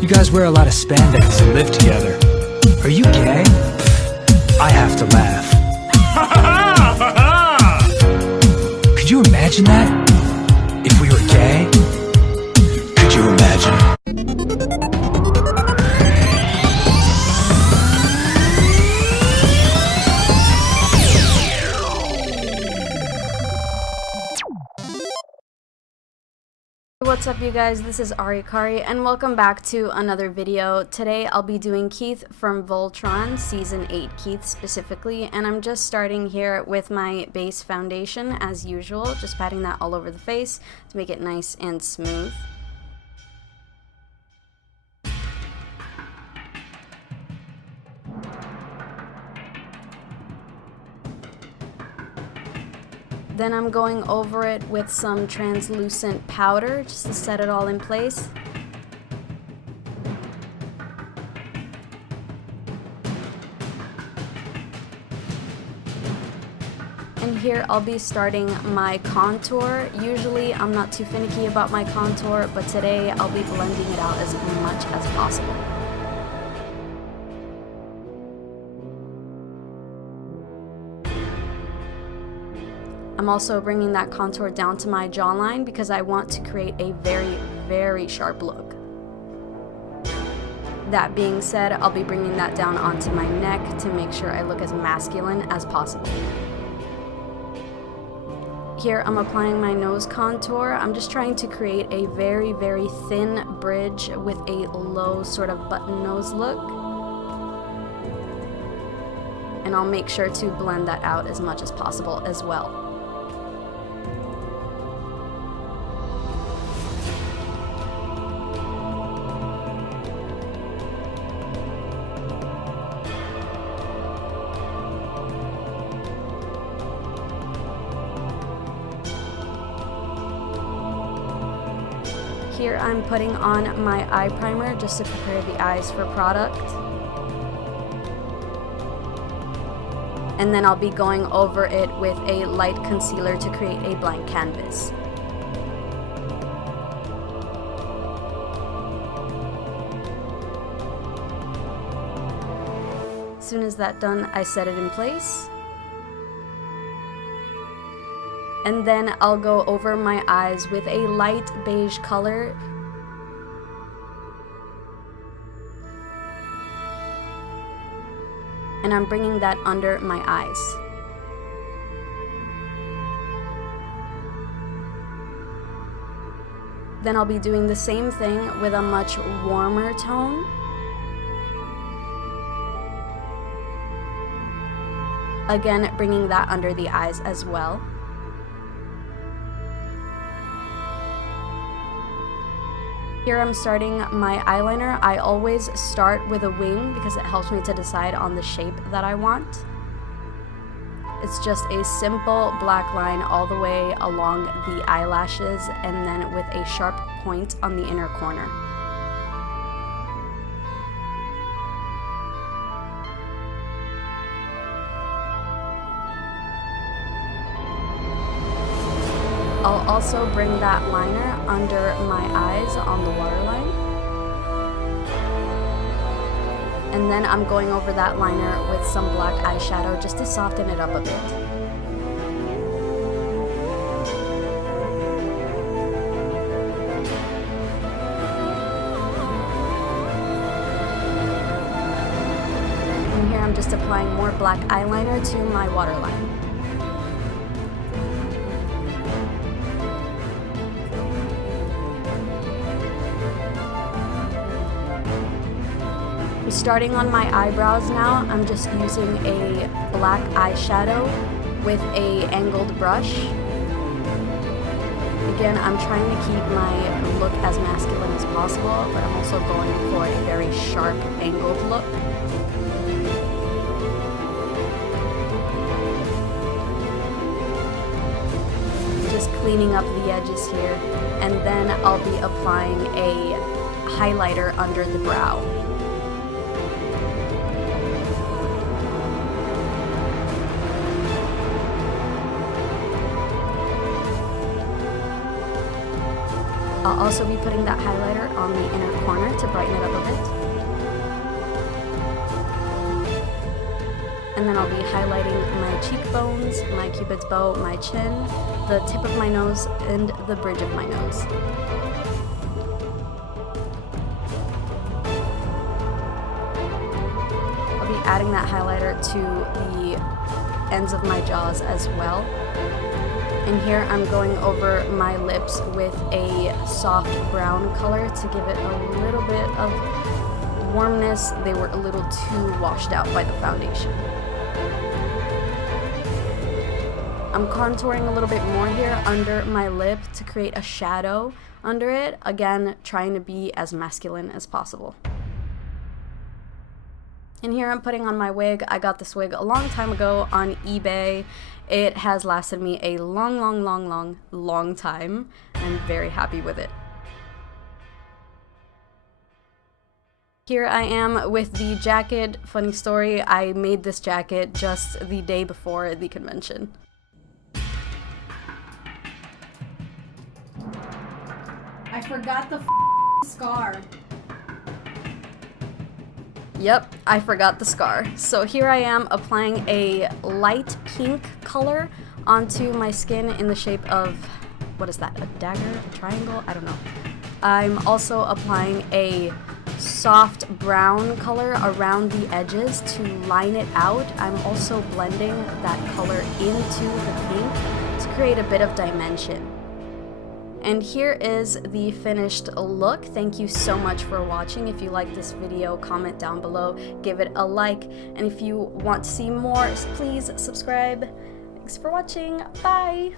You guys wear a lot of spandex and live together. Are you gay? I have to laugh. Could you imagine that? If we were gay? Could you imagine? What's up, you guys? This is 𝘾𝙊𝙎𝙋 and welcome back to another video. Today I'll be doing Keith from Voltron Season 8 Keith specifically, and I'm just starting here with my base foundation as usual, just patting that all over the face to make it nice and smooth. Then I'm going over it with some translucent powder just to set it all in place. And here I'll be starting my contour. Usually I'm not too finicky about my contour, but today I'll be blending it out as much as possible. I'm also bringing that contour down to my jawline because I want to create a very, very sharp look. That being said, I'll be bringing that down onto my neck to make sure I look as masculine as possible. Here I'm applying my nose contour. I'm just trying to create a very, very thin bridge with a low sort of button nose look. And I'll make sure to blend that out as much as possible as well. Here I'm putting on my eye primer just to prepare the eyes for product. And then I'll be going over it with a light concealer to create a blank canvas. As soon as that's done, I set it in place. And then I'll go over my eyes with a light beige color. And I'm bringing that under my eyes. Then I'll be doing the same thing with a much warmer tone. Again, bringing that under the eyes as well. Here I'm starting my eyeliner. I always start with a wing because it helps me to decide on the shape that I want. It's just a simple black line all the way along the eyelashes and then with a sharp point on the inner corner. I'll also bring that liner under my eyes on the waterline. And then I'm going over that liner with some black eyeshadow just to soften it up a bit. And here I'm just applying more black eyeliner to my waterline. Starting on my eyebrows now, I'm just using a black eyeshadow with a angled brush. Again, I'm trying to keep my look as masculine as possible, but I'm also going for a very sharp angled look. Just cleaning up the edges here, and then I'll be applying a highlighter under the brow. I'll also be putting that highlighter on the inner corner to brighten it up a bit. And then I'll be highlighting my cheekbones, my cupid's bow, my chin, the tip of my nose, and the bridge of my nose. I'll be adding that highlighter to the ends of my jaws as well. And here I'm going over my lips with a soft brown color to give it a little bit of warmness. They were a little too washed out by the foundation. I'm contouring a little bit more here under my lip to create a shadow under it. Again, trying to be as masculine as possible. And here I'm putting on my wig. I got this wig a long time ago on eBay. It has lasted me a long time. I'm very happy with it. Here I am with the jacket. Funny story, I made this jacket just the day before the convention. I forgot the scar. Yep, I forgot the scar. So here I am applying a light pink color onto my skin in the shape of, what is that, a dagger, a triangle? I don't know. I'm also applying a soft brown color around the edges to line it out. I'm also blending that color into the pink to create a bit of dimension. And here is the finished look. Thank you so much for watching. If you like this video, comment down below, give it a like, and if you want to see more, please subscribe. Thanks for watching. Bye!